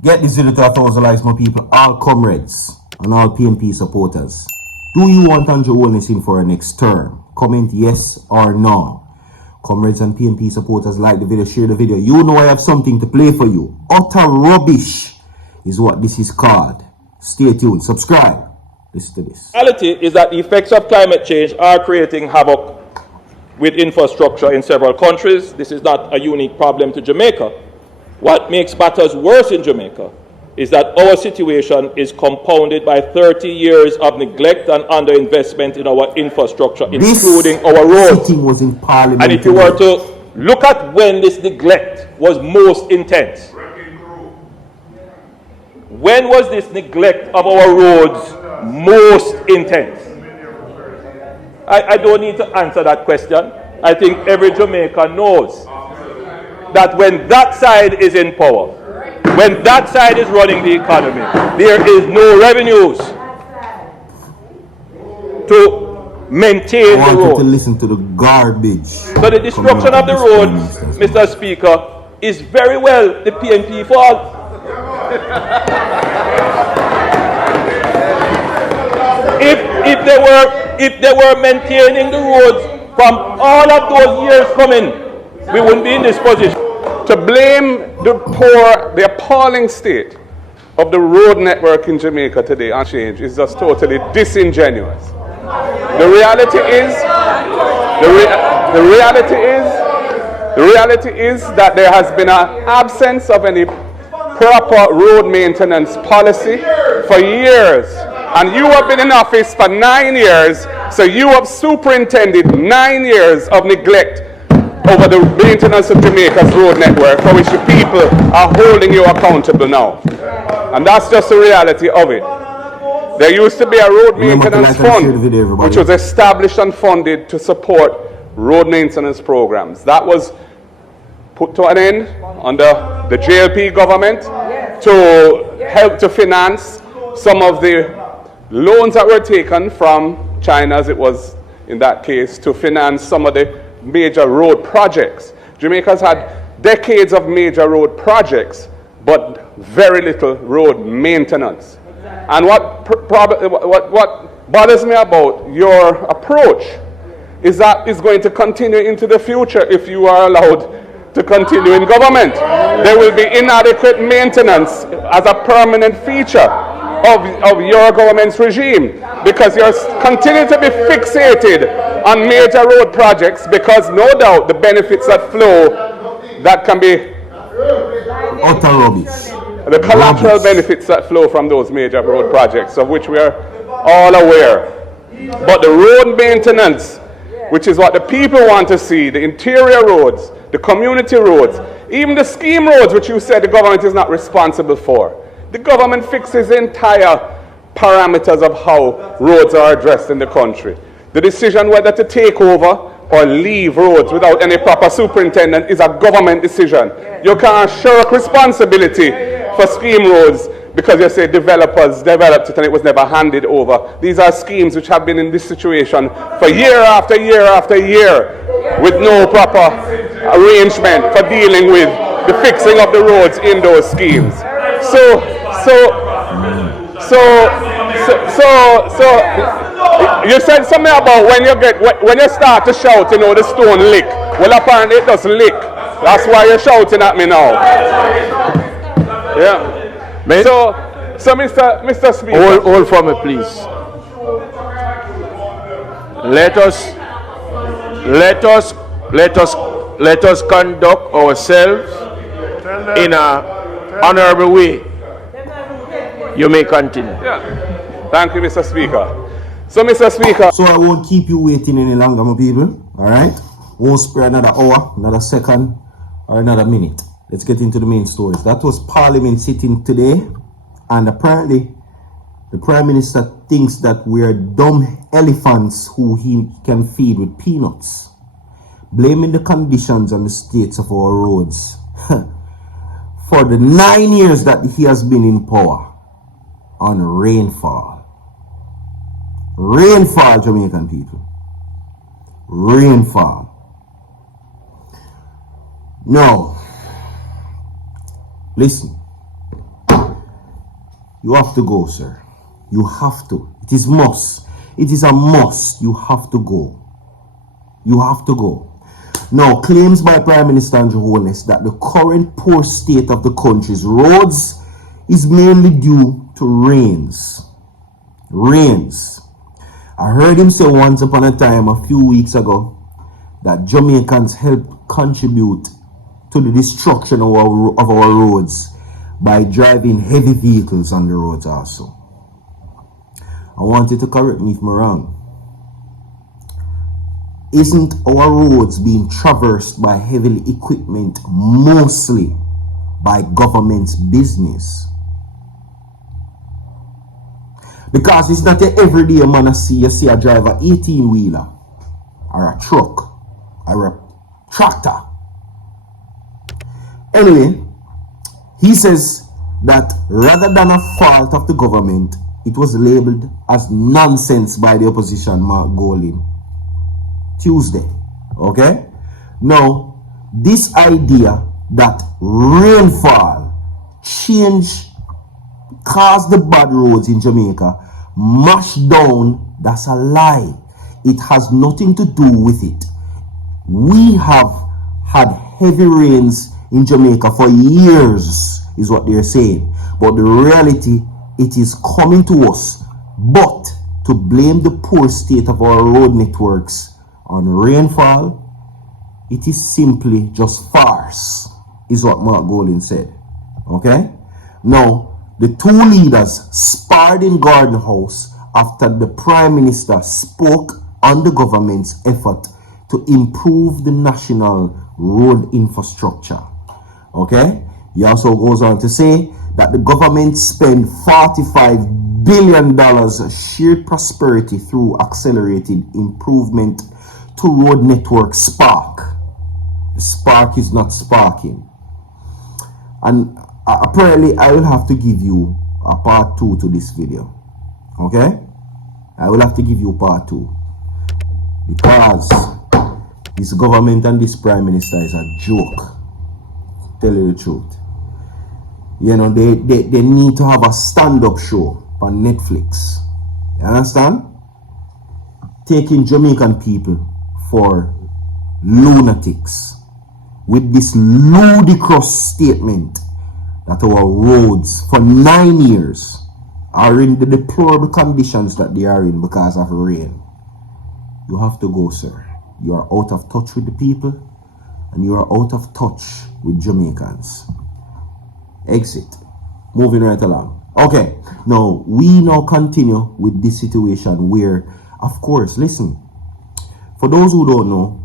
Get this video to 1,000 likes, my people. All comrades and all PNP supporters. Do you want Andrew Holness in for a next term? Comment yes or no. Comrades and PNP supporters, like the video, share the video. You know I have something to play for you. Utter rubbish is what this is called. Stay tuned. Subscribe. Listen to this. The reality is that the effects of climate change are creating havoc with infrastructure in several countries. This is not a unique problem to Jamaica. What makes matters worse in Jamaica is that our situation is compounded by 30 years of neglect and underinvestment in our infrastructure, including our roads. Was in Parliament. And if you were to look at when this neglect was most intense, when was this neglect of our roads most intense? I don't need to answer that question. I think every Jamaican knows that when that side is in power, when that side is running the economy, there is no revenues to maintain the roads. To listen to the garbage. So the destruction of the roads, Mr. Speaker, is very well the PNP fault. If they were maintaining the roads from all of those years coming, we wouldn't be in this position. To blame the appalling state of the road network in Jamaica today on change is just totally disingenuous. The reality is that there has been an absence of any proper road maintenance policy for years. And you have been in office for 9 years, so you have superintended 9 years of neglect over the maintenance of Jamaica's road network, for which the people are holding you accountable now. And that's just the reality of it. There used to be a road maintenance fund which was established and funded to support road maintenance programs. That was put to an end under the JLP government to help to finance some of the loans that were taken from China, as it was in that case, to finance some of the major road projects. Jamaica's had decades of major road projects, but very little road maintenance. And what bothers me about your approach is that it's going to continue into the future if you are allowed to continue in government. There will be inadequate maintenance as a permanent feature of your government's regime, because you're continue to be fixated on major road projects, because no doubt the benefits that flow, that can be utter rubbish. The collateral benefits that flow from those major road projects, of which we are all aware. But the road maintenance, which is what the people want to see, the interior roads, the community roads, even the scheme roads, which you said the government is not responsible for. The government fixes entire parameters of how roads are addressed in the country. The decision whether to take over or leave roads without any proper superintendent is a government decision. You can't shirk responsibility for scheme roads because you say developers developed it and it was never handed over. These are schemes which have been in this situation for year after year after year with no proper arrangement for dealing with the fixing of the roads in those schemes. So you said something about when you start to shout, you know, the stone lick. Well, apparently it doesn't lick. That's why you're shouting at me now. Yeah. Mate. So Mr. Speaker. Hold for me, please. Let us conduct ourselves in a honorable way. You may continue. Yeah. Thank you, Mr. Speaker. So, Mr. Speaker. So I won't keep you waiting any longer, my people. Alright? Won't spare another hour, another second, or another minute. Let's get into the main stories. That was Parliament sitting today, and apparently the Prime Minister thinks that we're dumb elephants who he can feed with peanuts, blaming the conditions and the states of our roads for the 9 years that he has been in power on rainfall. Rainfall, Jamaican people. Rainfall. Now, listen. You have to go, sir. You have to. It is must. It is a must. You have to go. You have to go. Now, claims by Prime Minister Andrew Holness that the current poor state of the country's roads is mainly due to rains. Rains. I heard him say once upon a time, a few weeks ago, that Jamaicans help contribute to the destruction of our roads by driving heavy vehicles on the roads also. I want you to correct me if I'm wrong. Isn't our roads being traversed by heavy equipment mostly by government's business? Because it's not every day man you see a driver 18-wheeler or a truck or a tractor. Anyway, he says that rather than a fault of the government, it was labeled as nonsense by the opposition, Mark Goldig, Tuesday. Okay? Now, this idea that rainfall caused the bad roads in Jamaica, mash down, that's a lie. It has nothing to do with it. We have had heavy rains in Jamaica for years, is what they're saying. But the reality, it is coming to us. But to blame the poor state of our road networks on rainfall, it is simply just farce, is what Mark Goldig said. Okay? Now, the two leaders sparred in Garden House after the Prime Minister spoke on the government's effort to improve the national road infrastructure. Okay? He also goes on to say that the government spent $45 billion shared prosperity through accelerated improvement to road network spark. The spark is not sparking. And apparently I will have to give you a part 2 to this video. Okay? I will have to give you part 2. Because this government and this Prime Minister is a joke. Tell you the truth. You know, they need to have a stand-up show on Netflix. You understand? Taking Jamaican people for lunatics with this ludicrous statement that our roads for 9 years are in the deplorable conditions that they are in because of rain. You have to go, sir. You are out of touch with the people and you are out of touch with Jamaicans. Exit. Moving right along. Okay, now we now continue with this situation where, of course, listen, for those who don't know,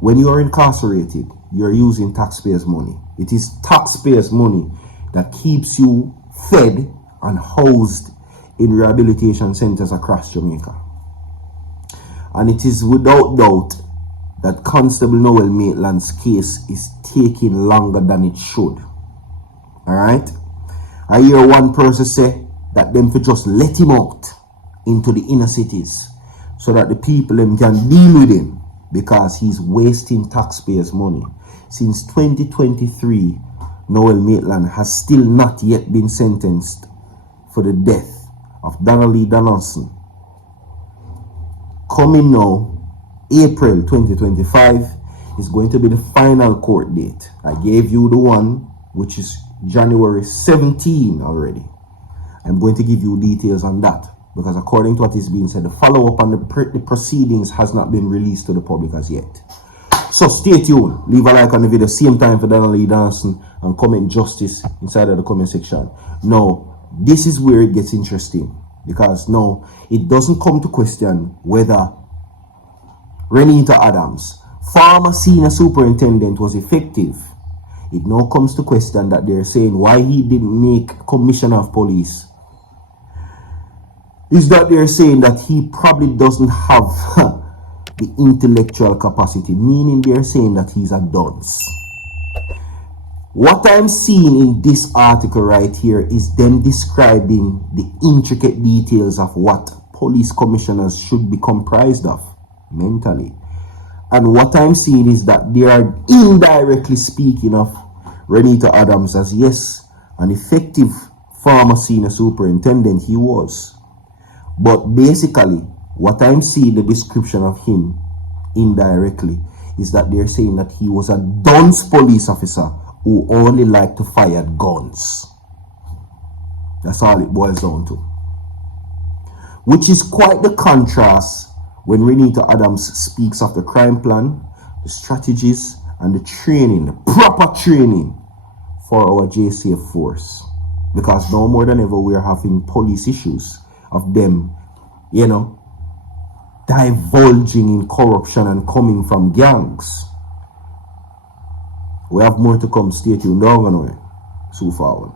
when you are incarcerated, you are using taxpayers' money. It is taxpayers' money that keeps you fed and housed in rehabilitation centers across Jamaica. And it is without doubt that Constable Noel Maitland's case is taking longer than it should. Alright? I hear one person say that them for just let him out into the inner cities so that the people them can deal with him because he's wasting taxpayers' money. Since 2023, Noel Maitland has still not yet been sentenced for the death of Donnelly Donaldson. Coming now, April 2025 is going to be the final court date. I gave you the one which is January 17 already. I'm going to give you details on that because according to what is being said, the follow-up on the proceedings has not been released to the public as yet. So stay tuned. Leave a like on the video. Same time for Donnelly Donaldson and comment justice inside of the comment section. Now, this is where it gets interesting because now it doesn't come to question whether Reneto Adams, former senior superintendent, was effective. It now comes to question that they're saying why he didn't make commissioner of police. Is that they're saying that he probably doesn't have the intellectual capacity, meaning they're saying that he's a dunce. What I'm seeing in this article right here is them describing the intricate details of what police commissioners should be comprised of mentally. And what I'm seeing is that they are indirectly speaking of Reneto Adams as, yes, an effective former senior superintendent he was. But basically, what I'm seeing the description of him indirectly is that they're saying that he was a dunce police officer who only liked to fire guns. That's all it boils down to. Which is quite the contrast when Reneto Adams speaks of the crime plan, the strategies, and the training, the proper training for our JCF force. Because no more than ever we are having police issues of them, divulging in corruption and coming from gangs. We have more to come. Stay tuned. Don't go nowhere. So forward.